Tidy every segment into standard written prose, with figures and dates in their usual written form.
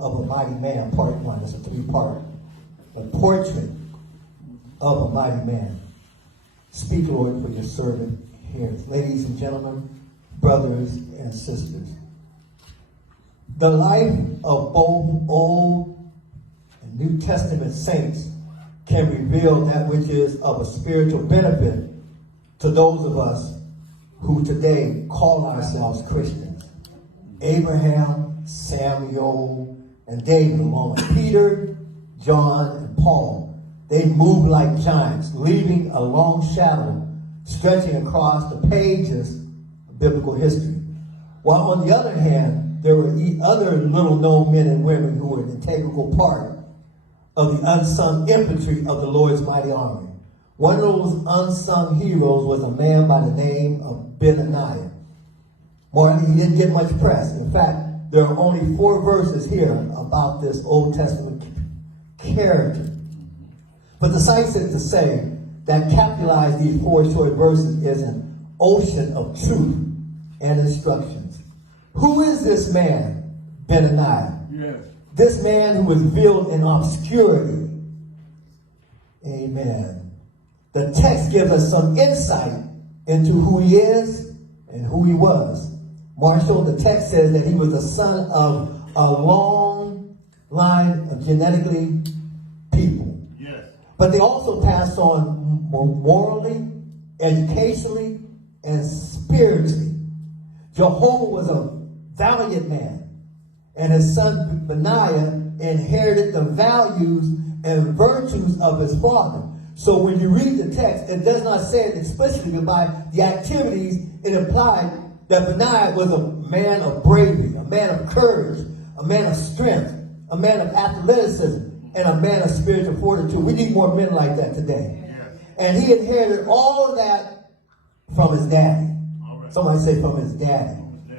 of a Mighty Man, part 1. It's a 3-part. A portrait of a mighty man. Speak, Lord, for your servant hears. Ladies and gentlemen, brothers and sisters, the life of both Old and New Testament saints can reveal that which is of a spiritual benefit to those of us who today call ourselves Christians. Abraham, Samuel, and David, along with Peter, John, and Paul, they moved like giants, leaving a long shadow stretching across the pages of biblical history. While on the other hand, there were other little-known men and women who were an integral part of the unsung infantry of the Lord's mighty army. One of those unsung heroes was a man by the name of Benaiah. He didn't get much press. In fact, there are only 4 verses here about this Old Testament character. But suffice it to say that capitalize these 4 short verses is an ocean of truth and instructions. Who is this man, Benaiah? Yes. This man who was veiled in obscurity. Amen. The text gives us some insight into who he is and who he was. Marshall, the text says that he was the son of a long line of genetically people. Yes. But they also passed on morally, educationally, and spiritually. Jehovah was a valiant man, and his son Benaiah inherited the values and virtues of his father. So when you read the text, it does not say it explicitly, but by the activities, it implied that Benaiah was a man of bravery, a man of courage, a man of strength, a man of athleticism, and a man of spiritual fortitude. We need more men like that today. Yes. And he inherited all of that from his daddy. Right. Somebody say from his daddy.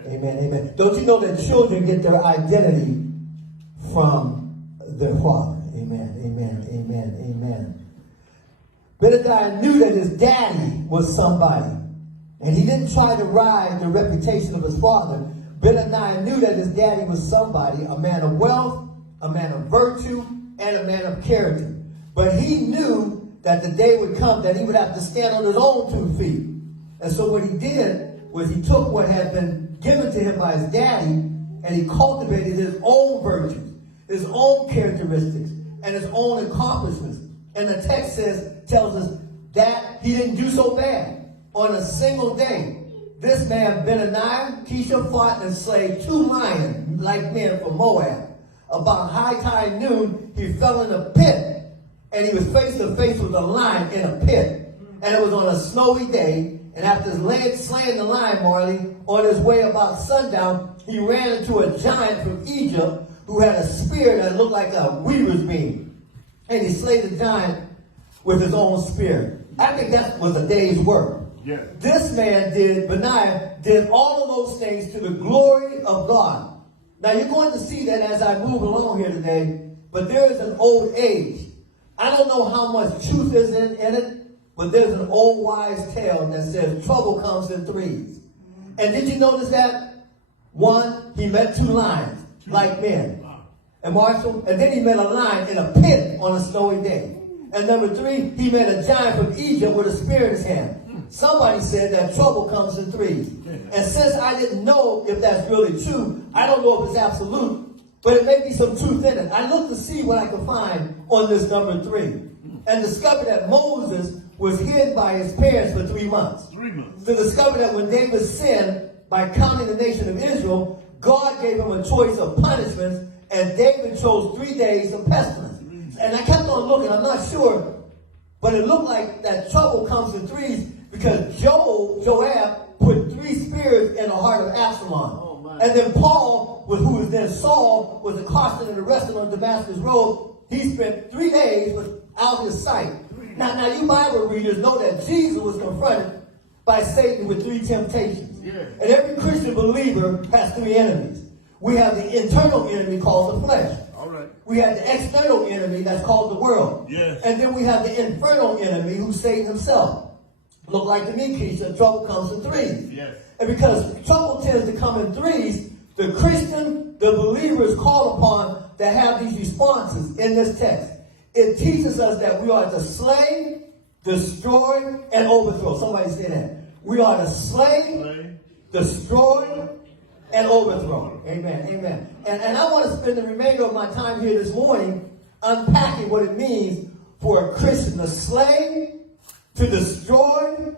Amen, amen. Don't you know that children get their identity from their father? Amen, amen, amen, amen. Benaiah knew that his daddy was somebody. And he didn't try to ride the reputation of his father. Benaiah knew that his daddy was somebody, a man of wealth, a man of virtue, and a man of character. But he knew that the day would come that he would have to stand on his own 2 feet. And so what he did was he took what had been given to him by his daddy, and he cultivated his own virtues, his own characteristics, and his own accomplishments. And the text tells us that he didn't do so bad. On a single day, this man, Benaiah, fought and slayed 2 lion-like men from Moab. About high tide noon, he fell in a pit, and he was face to face with a lion in a pit. And it was on a snowy day, and after slaying the lion, Marley, on his way about sundown, he ran into a giant from Egypt who had a spear that looked like a weaver's beam. And he slayed the giant with his own spear. I think that was a day's work. Yeah. This man Benaiah did all of those things to the glory of God. Now you're going to see that as I move along here today, but there is an old age. I don't know how much truth is in it, but there's an old wise tale that says trouble comes in 3s. And did you notice that? 1, he met 2 lions, like men. And Marshall, and then he met a lion in a pit on a snowy day. And number 3, he met a giant from Egypt with a spear in his hand. Somebody said that trouble comes in 3s. And since I didn't know if that's really true, I don't know if it's absolute, but it may be some truth in it. I looked to see what I could find on this number 3 and discovered that Moses was hid by his parents for 3 months. 3 months. To discover that when David sinned by counting the nation of Israel, God gave him a choice of punishments, and David chose 3 days of pestilence. And I kept on looking, I'm not sure, but it looked like that trouble comes in 3s because Joab put 3 spears in the heart of Absalom. And then Paul, who was then Saul, was accosted and arrested on Damascus Road. He spent 3 days without his sight. Now you Bible readers know that Jesus was confronted by Satan with 3 temptations. Yeah. And every Christian believer has 3 enemies. We have the internal enemy called the flesh. All right. We have the external enemy that's called the world. Yes. And then we have the infernal enemy who's Satan himself. Look like to me, Keisha, trouble comes in 3s. Yes. And because trouble tends to come in 3s, the Christian, the believer is called upon that have these responses in this text. It teaches us that we are to slay, destroy, and overthrow. Somebody say that. We are to slay, destroy, and overthrow. Amen. Amen. And I want to spend the remainder of my time here this morning unpacking what it means for a Christian to slay, to destroy,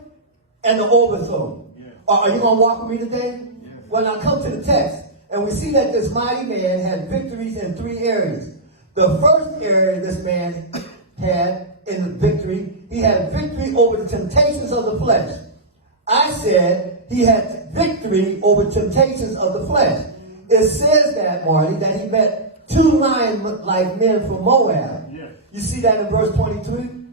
and to overthrow. Yeah. Are you going to walk with me today? Yeah. Well, now come to the text, and we see that this mighty man had victories in 3 areas. The first area this man had in the victory, he had victory over the temptations of the flesh. I said he had victory over temptations of the flesh. It says that, Marty, that he met 2 lion-like men from Moab. Yeah. You see that in verse 22?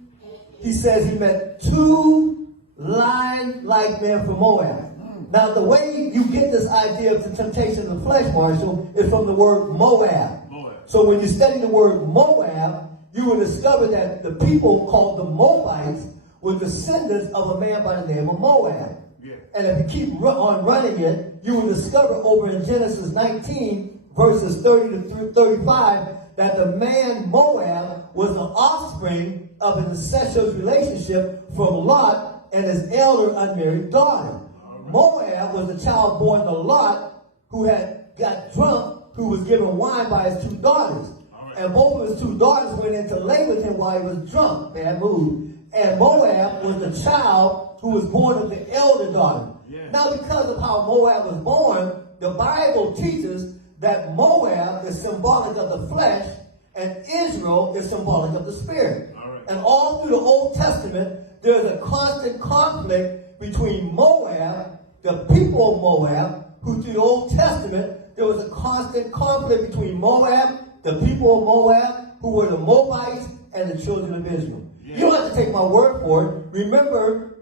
He says he met 2 lion-like men from Moab. Now, the way you get this idea of the temptation of the flesh, Marshall, is from the word Moab. So when you study the word Moab, you will discover that the people called the Moabites were descendants of a man by the name of Moab. Yeah. And if you keep on running it, you will discover over in Genesis 19, verses 30 to 35, that the man Moab was the offspring of an incestuous relationship from Lot and his elder unmarried daughter. Right. Moab was the child born to Lot who had got drunk, who was given wine by his 2 daughters. Right. And both of his 2 daughters went in to lay with him while he was drunk. Bad mood. And Moab was the child who was born of the elder daughter. Yeah. Now, because of how Moab was born, the Bible teaches that Moab is symbolic of the flesh and Israel is symbolic of the spirit. Right. And all through the Old Testament, there's a constant conflict between Moab, the people of Moab, who through the Old Testament, there was a constant conflict between Moab, the people of Moab, who were the Moabites, and the children of Israel. Yeah. You don't have to take my word for it. Remember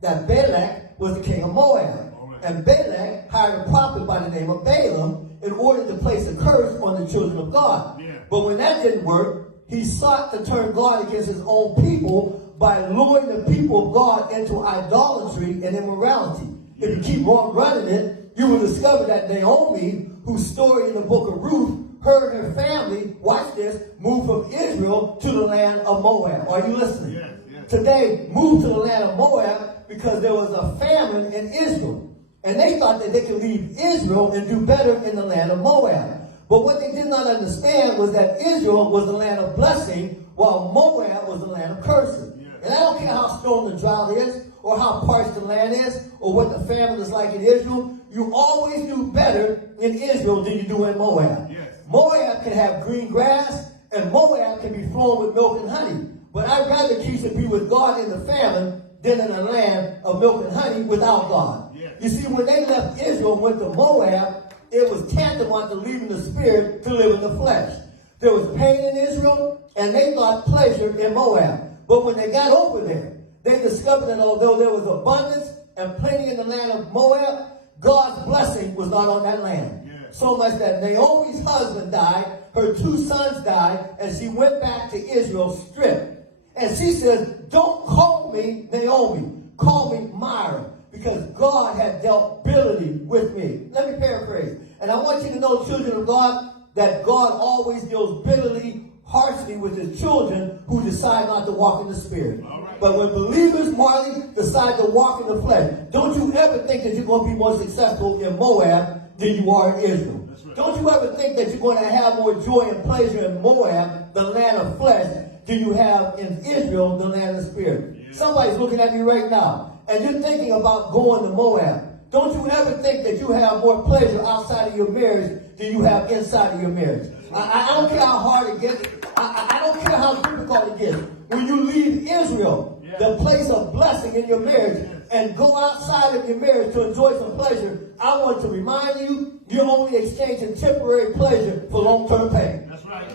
that Balak was the king of Moab. Right. And Balak hired a prophet by the name of Balaam in order to place a curse on the children of God. Yeah. But when that didn't work, he sought to turn God against his own people by luring the people of God into idolatry and immorality. Yeah. If you keep on running it, you will discover that Naomi, whose story in the book of Ruth, her and her family, watch this, moved from Israel to the land of Moab. Are you listening? Yes, yes. Today, moved to the land of Moab because there was a famine in Israel. And they thought that they could leave Israel and do better in the land of Moab. But what they did not understand was that Israel was the land of blessing, while Moab was the land of cursing. Yes. And I don't care how strong the drought is, or how parched the land is, or what the famine is like in Israel, you always do better in Israel than you do in Moab. Yes. Moab can have green grass, and Moab can be flowing with milk and honey. But I'd rather choose to be with God in the famine than in a land of milk and honey without God. Yes. You see, when they left Israel and went to Moab, it was tantamount to leaving the spirit to live in the flesh. There was pain in Israel, and they thought pleasure in Moab. But when they got over there, they discovered that although there was abundance and plenty in the land of Moab, God's blessing was not on that land. Yeah. So much that Naomi's husband died, her 2 sons died, and she went back to Israel stripped. And she says, don't call me Naomi, call me Myra, because God had dealt bitterly with me. Let me paraphrase. And I want you to know, children of God, that God always deals bitterly, harshly with his children who decide not to walk in the spirit. Right. But when believers, Marley, decide to walk in the flesh, don't you ever think that you're going to be more successful in Moab than you are in Israel. Right. Don't you ever think that you're going to have more joy and pleasure in Moab, the land of flesh, than you have in Israel, the land of spirit. Yeah. Somebody's looking at me right now, and you're thinking about going to Moab. Don't you ever think that you have more pleasure outside of your marriage than you have inside of your marriage. I don't care how hard it gets. I don't care how difficult it gets. When you leave Israel, the place of blessing in your marriage, and go outside of your marriage to enjoy some pleasure, I want to remind you, you're only exchanging temporary pleasure for long-term pain. That's right.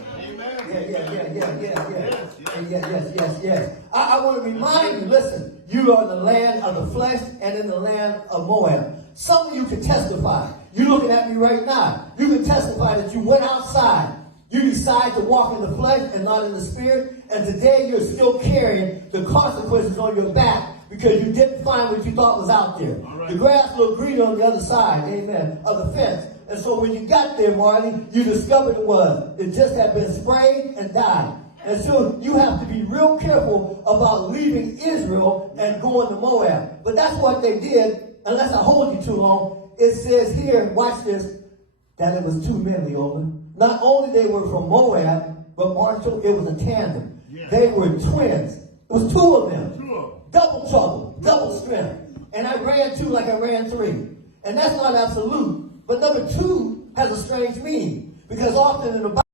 Yes. I want to remind you, listen, you are in the land of the flesh and in the land of Moab. Some of you can testify. You're looking at me right now. You can testify that you went outside. You decide to walk in the flesh and not in the spirit. And today you're still carrying the consequences on your back because you didn't find what you thought was out there. Right. The grass looked greener on the other side, amen, of the fence. And so when you got there, Marley, you discovered it just had been sprayed and died. And so you have to be real careful about leaving Israel and going to Moab. But that's what they did, unless I hold you too long. It says here, watch this, that it was two men, Leola. Not only they were from Moab, but Marshall, it was a tandem. Yeah. They were twins. It was two of them. Double trouble, double strength. And I ran two like I ran three. And that's not absolute. But number two has a strange meaning. Because often in the Bible,